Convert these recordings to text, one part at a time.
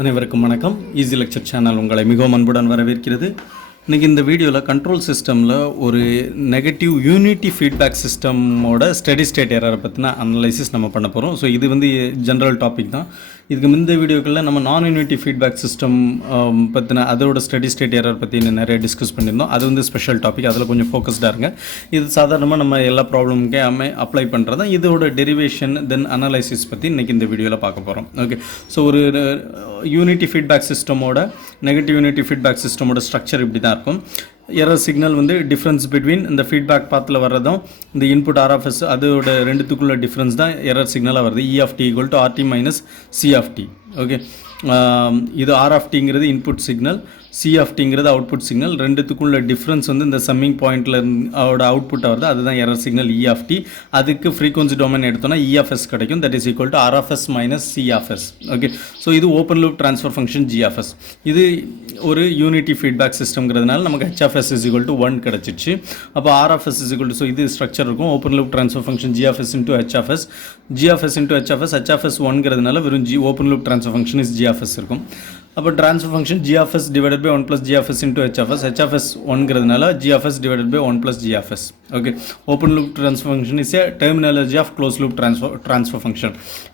அனைவருக்கும் வணக்கம். Easy lecture channel உங்களை மிகவும் அன்புடன் வரவேற்கிறது. இன்றைக்கி இந்த வீடியோவில் கண்ட்ரோல் சிஸ்டமில் ஒரு நெகட்டிவ் யூனிட்டி ஃபீட்பேக் சிஸ்டமோட ஸ்டெடி ஸ்டேட் எரரை பற்றின அனலைசிஸ் நம்ம பண்ண போகிறோம். ஸோ இது வந்து ஜென்ரல் டாபிக் தான். இதுக்கு முந்தைய வீடியோக்களில் நம்ம நான் யூனிட்டி ஃபீட்பேக் சிஸ்டம் பற்றின அதோட ஸ்டெடி ஸ்டேட் எரர் பற்றி நிறைய டிஸ்கஸ் பண்ணியிருந்தோம். அது வந்து ஸ்பெஷல் டாபிக், அதில் கொஞ்சம் ஃபோக்கஸ்டாக இருங்க. இது சாதாரணமாக நம்ம எல்லா ப்ராப்ளமுக்கே அப்ளை பண்ணுறது தான். இதோட டெரிவேஷன் தென் அனலைசிஸ் பற்றி இன்றைக்கி இந்த வீடியோவில் பார்க்க போகிறோம். ஓகே, ஸோ ஒரு யூனிட்டி ஃபீட்பேக் சிஸ்டமோட நெகட்டிவ் யூனிட்டி ஃபீட்பேக் சிஸ்டமோட ஸ்ட்ரக்சர் இப்படி தான் இருக்கும். எரர் சிக்னல் வந்து டிஃப்ரென்ஸ் பிட்வீன் இந்த ஃபீட்பேக் பாத்தில் வர்றதும் இந்த இன்புட் ஆர்எஃப்எஸ் அதோட ரெண்டுத்துக்குள்ள டிஃப்ரென்ஸ் தான் எரர் சிக்னலாக வருது. இ(t) = RT - C(t). ஓகே, இது R(t)ங்கிறது இன்புட் சிக்னல், C(t)ங்கிறது அவுட்புட் சிக்னல். ரெண்டுத்துக்குள்ள டிஃப்ரென்ஸ் வந்து இந்த சம்மிங் பாயிண்டில் அதோட அவுட்புட்டாக வருது, அதுதான் எரர் சிக்னல் E(t). அதுக்கு ஃப்ரீக்வன்சி டொமைன் எடுத்தோன்னா EFS கிடைக்கும். That is equal to RFS - CFS. Okay, so இது open loop transfer function GFS. இது ஒரு யூனிட்டி ஃபீட்பேக் சிஸ்டம்ங்கிறதுனால நமக்கு HFS = 1 கிடச்சிச்சு. அப்போ RFS = ஸோ இது ஸ்ட்ரக்சர் இருக்கும். Open loop transfer function GFS × HFS, GFS × HFS, HFS 1ங்கிறதுனால வெறும் open loop transfer function is GFS இருக்கும். அப்போ transfer function GFS / 1 + GFS × HFS, HFS 1ங்கிறதுனால GFS / 1 + GFS. Okay, open loop transfer function is a terminology of closed loop transfer function.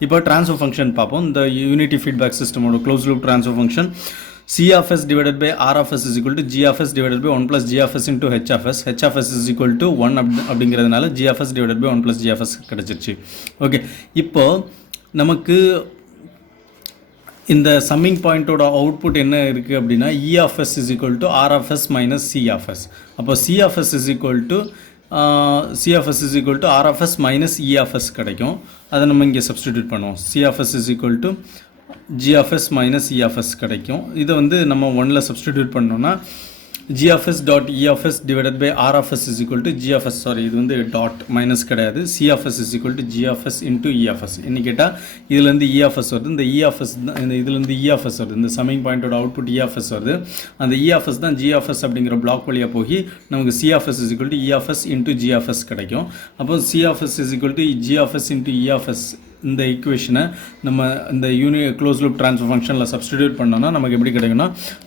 இப்போ transfer function பார்ப்போம். இந்த unity feedback சிஸ்டமோட close loop transfer function CFS / RFS = GFS / 1 + GFS × HFS, HFS = 1 அப்படிங்கிறதுனால GFS / 1 + GFS கிடச்சிருச்சு. Okay, இப்போ நமக்கு இந்த summing பாயிண்ட்டோட output என்ன இருக்குது அப்படின்னா EFS = RFS - CFS. அப்போ CFS = RFS - EFS கிடைக்கும். அதை நம்ம இங்கே சப்ஸ்டிடியூட் பண்ணுவோம். CFS = GFS - EFS கிடைக்கும். இதை வந்து நம்ம 1ல் சப்ஸ்டிடியூட் பண்ணோன்னா GFS.EFS / RFS = GFS. சாரி, இது வந்து டாட் மைனஸ் கிடையாது. CFS = GFS × EFS. இன்னும் கேட்டால் இதுலேருந்து EFS வருது. இந்த EFS தான் இதுலேருந்து EFS வருது. இந்த சம்மிங் பாயிண்டோட அவுட்புட் EFS வருது. அந்த EFS தான் GFS அப்படிங்கிற பிளாக் வழியாக போய் நமக்கு CFS = EFS × GFS கிடைக்கும். அப்போ CFS = GFS × EFS இந்த ஈக்குவேஷனை நம்ம இந்த க்ளோஸ் லூப் ட்ரான்ஸ்ஃபர் ஃபங்க்ஷனில் சப்ஸ்டிடியூட் பண்ணோன்னா நமக்கு எப்படி கிடைக்குன்னா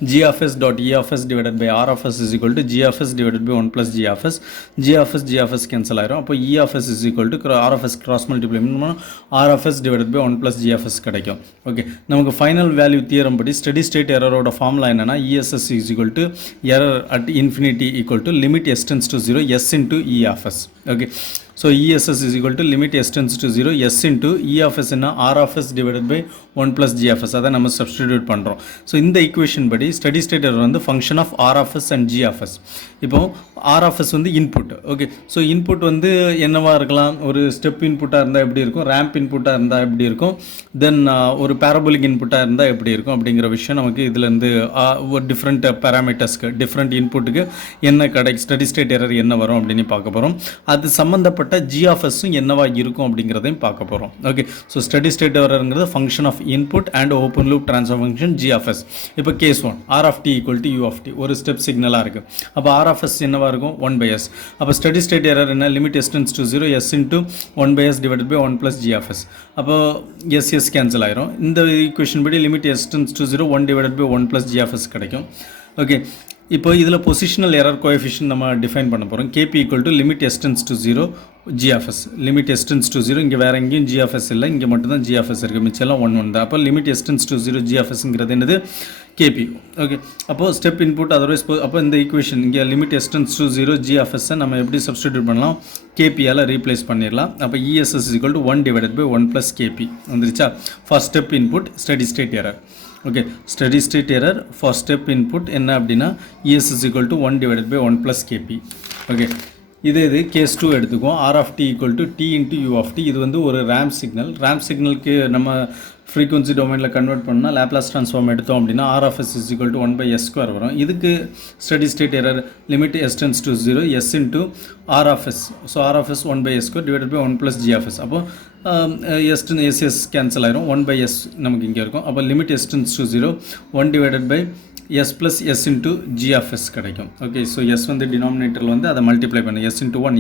GFS.EFS / RFS = GFS / 1 + GFS. GFS cancel ஆயிரும். அப்போ EFS = RFS கிராஸ் மல்டிப்ளை பண்ணால் RFS / 1 + GFS கிடைக்கும். ஓகே, நமக்கு ஃபைனல் வேல்யூ தியரம் படி ஸ்டெடி ஸ்டேட் எரரோட ஃபார்முலா என்னென்னா ESS = error at infinity = limit s tends to 0 s into EFS. Okay, so ESS = limit s tends to 0 s into EFS என்ன RFS / 1 + GFS. அதை நம்ம substitute பண்ணுறோம். So இந்த equation படி steady state error வந்து function of RFS and GFS. இப்போது RFS வந்து input. Okay, so input வந்து என்னவாக இருக்கலாம்? ஒரு ஸ்டெப் இன்புட்டாக இருந்தால் எப்படி இருக்கும், ரேம்ப் இன்புட்டாக இருந்தால் எப்படி இருக்கும், தென் ஒரு பேரபோலிக் இன்புட்டாக இருந்தால் எப்படி இருக்கும் அப்படிங்கிற விஷயம் நமக்கு இதுலேருந்து ஒரு டிஃப்ரெண்ட் பேராமீட்டர்ஸ்க்கு டிஃப்ரெண்ட் இன்புட்டுக்கு என்ன ஸ்டெடி ஸ்டேட் எரர் என்ன வரும் அப்படின்னு பார்க்க போகிறோம். அது சம்மந்தப்பட்ட GFSம் என்னவா இருக்கும் அப்படிங்கிறதையும் பார்க்க போகிறோம். ஓகே, ஸோ ஸ்டெடி ஸ்டேட் எரர்ங்கிறது function of input and open loop transfer function GFS. இப்போ கேஸ் 1 RT = UT ஒரு ஸ்டெப் சிக்னலாக இருக்குது. அப்போ RFS என்னவாக இருக்கும்? 1/s. அப்போ ஸ்டெடி ஸ்டேட் எரர் என்ன? limit s tends to 0 s into 1/s / 1 + GFS. அப்போ S கேன்சல் ஆயிரும். இந்த ஈக்குவேஷன் படி limit s tends to 0 1 / 1 + GFS கிடைக்கும். ஓகே, இப்போ இதில் பொசிஷனல் எரர் கோஎஃபிஷியன்ட் நம்ம டிஃபைன் பண்ண போகிறோம். KP = limit s tends to 0 GFS. limit s tends to 0 இங்கே வேறு எங்கேயும் GFS இல்லை, இங்கே மட்டும்தான் GFS இருக்குது, மிச்சம்லாம் 1 தான். அப்போ limit s tends to 0 GFSங்கிறது என்னது? KP. ஓகே, அப்போது ஸ்டெப் இன்புட் அதர்வைஸ் அப்போ இந்த ஈக்குவேஷன் இங்கே limit s tends to 0 GFSஸை நம்ம எப்படி சப்ஸ்டிடியூட் பண்ணலாம்? KPயால் ரீப்ளேஸ் பண்ணிடலாம். அப்போ ESS = 1 / 1 + KP வந்துருச்சா? For step input steady state error. Okay, steady state error for step input என்ன அப்படின்னா ESS = 1 / 1 + KP. ஓகே, இது கேஸ் 2 எடுத்துக்குவோம். RT = T × UT. இது வந்து ஒரு ரேம்ப் சிக்னல். ரேம்ப் சிக்னலுக்கு நம்ம ஃப்ரீக்வன்சி டொமைனில் கன்வெர்ட் பண்ணால் லேப்லாஸ் ட்ரான்ஸ்ஃபார்ம் எடுத்தோம் அப்படின்னா RFS = 1/s² வரும். இதுக்கு steady state error limit s tends to 0 s into RFS. So RFS 1/s² / 1 + GFS. அப்போ எஸ் கேன்சல் ஆயிரும் 1/s நமக்கு இங்கே இருக்கும். அப்போ limit s tends to 0 1 divided by s plus s into g of s கிடைக்கும். Okay, so s வந்து டினாமினேட்டரில் வந்து அதை மல்டிப்ளை பண்ணு s into 1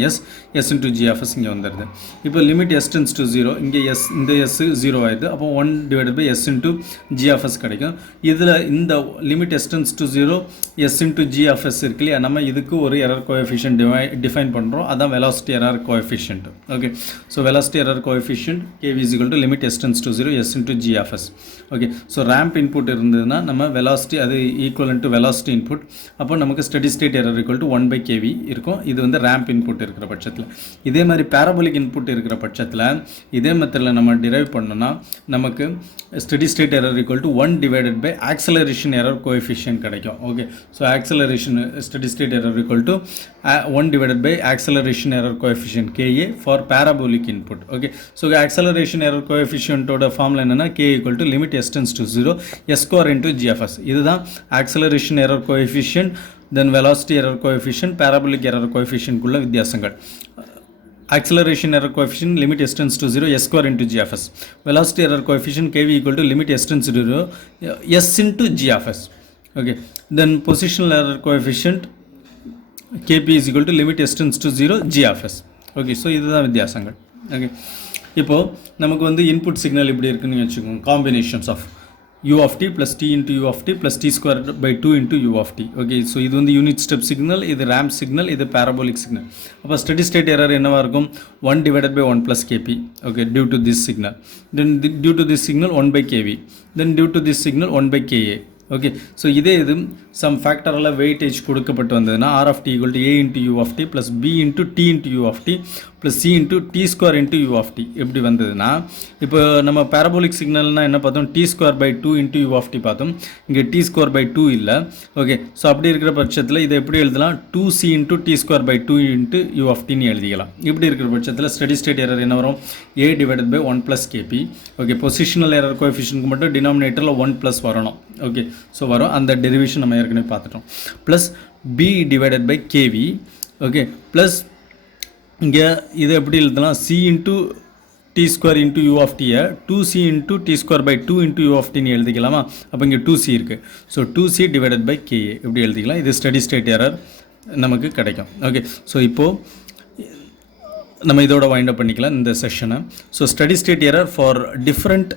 s into g of s இங்கே வந்துடுது. இப்போ லிமிட் s tends to 0 இங்கே இந்த s 0 ஆயிடுது. அப்போ 1 divided by s into g of s கிடைக்கும். இதில் இந்த limit s tends to 0 s into g of s இருக்கு இல்லையா, நம்ம இதுக்கு ஒரு எரர் கோஎஃபிஷியன்ட் டிஃபைன் பண்ணுறோம். அதான் velocity error coefficient. Okay, so velocity error coefficient kv is equal to limit s tends to 0 s into g of s. Okay, so ramp input இருந்ததுன்னா நம்ம velocity அது ஈக்குவலன்ட் டு வெலாசிட்டி இன்புட். அப்போ நமக்கு steady state error equal to 1/kv இருக்கும். இது வந்து ramp input இருக்கிற பட்சத்தில். இதே மாதிரி பேரபோலிக் இன்புட் இருக்கிற பட்சத்தில் இதே மெத்தடில் நம்ம டிரைவ் பண்ணோம்னா நமக்கு steady state error equal to 1 divided by acceleration error coefficient கிடைக்கும். Okay, so acceleration steady state error equal to 1 divided by acceleration error coefficient Ka for parabolic input. Okay, so acceleration error coefficient ஓட formula என்னன்னா K equal to limit s tends to 0 s square into g of s. இதுதான் acceleration error coefficient, then velocity error coefficient, parabolic error coefficient குள்ள வித்தியாசங்கள். Acceleration error coefficient limit s tends to 0 s square into g of s. Velocity error coefficient Kv equal to limit s tends to 0 s into g of s. Okay, then positional error coefficient kp is equal to limit s tends to 0 g of s. Okay, so இதுதான் வித்தியாசங்கள். Okay, இப்போது நமக்கு வந்து input signal இப்படி இருக்குன்னு வச்சுக்கோங்க. Combinations of u of t plus t into u of t plus t square by 2 into u of t. Okay, so இது வந்து யூனிட் ஸ்டெப் சிக்னல், இது ரேம்ப் சிக்னல், இது பேரபோலிக் சிக்னல். அப்போ ஸ்டெடி ஸ்டேட் எரர் என்னவாக இருக்கும்? 1 divided by 1 plus kp. Okay, due to this signal. Then due to this signal 1/kv. Then due to this signal 1/ka. Okay, so இதே இது some ஃபேக்டரால் weightage கொடுக்கப்பட்டு வந்ததுன்னா r of t equal to a into u of t plus b into t into u of t plus c into t square into u of t எப்படி வந்ததுன்னா, இப்போ நம்ம parabolic சிக்னல்னால் என்ன பார்த்தோம்? t square by 2 into u of t பார்த்தோம். இங்கே t square by 2 இல்லை. Okay, so அப்படி இருக்கிற பட்சத்தில் இதை எப்படி எழுதலாம்? 2c into t square by 2 into u of t ன்னு எழுதிக்கலாம். இப்படி இருக்கிற பட்சத்தில் ஸ்டெடி ஸ்டேட் எரர் என்ன வரும்? a divided by 1 plus kp. Okay, positional error கோஎஃபிஷியன்ட்க்கு மட்டும் டினாமினேட்டரில் 1 ப்ளஸ் வரணும். ஓகே, ஸோ வரும். அந்த டெரிவேஷன் நம்ம ஏற்கனவே பார்த்துட்டோம். Plus b divided by kv. Okay, plus இங்கே இதை எப்படி எழுதலாம்? c into t square into u of டியை 2c into t square by 2 into u of டின்னு எழுதிக்கலாமா? அப்போ இங்கே 2c இருக்குது. So 2c divided by kA எப்படி எழுதிக்கலாம்? இது ஸ்டடி ஸ்டேட் எரர் நமக்கு கிடைக்கும். ஓகே, ஸோ இப்போது நம்ம இதோட வைண்ட் அப் பண்ணிக்கலாம் இந்த செஷனை. So steady state error for different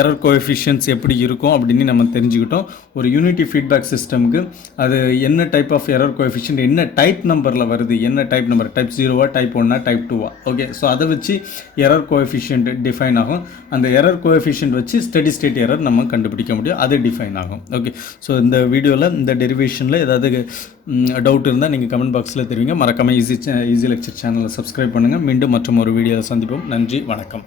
error coefficients எப்படி இருக்கும் அப்படின்னு நம்ம தெரிஞ்சுக்கிட்டோம். ஒரு யூனிட்டி ஃபீட்பேக் சிஸ்டமுக்கு அது என்ன டைப் ஆஃப் எரர் கோஎஃபிஷியன்ட், என்ன டைப் நம்பரில் வருது, என்ன டைப் நம்பர், டைப் 0வா, டைப் 1ஆ, டைப் 2வா. ஓகே, ஸோ அதை வச்சு எரர் கோஎஃபிஷியன்ட் டிஃபைன் ஆகும். அந்த எரர் கோஎஃபிஷியன்ட் வச்சு ஸ்டடி ஸ்டேட் எரர் நம்ம கண்டுபிடிக்க முடியும், அது டிஃபைன் ஆகும். ஓகே, ஸோ இந்த வீடியோவில் இந்த டெரிவேஷனில் ஏதாவது டவுட் இருந்தால் நீங்கள் கமெண்ட் பாக்ஸில் தெரிவிங்க. மறக்காமல் ஈஸி லெக்சர் சேனலை சப்ஸ்கிரைப் பண்ணுங்கள். மீண்டும் மற்றும் ஒரு வீடியோவில் சந்திப்போம். நன்றி, வணக்கம்.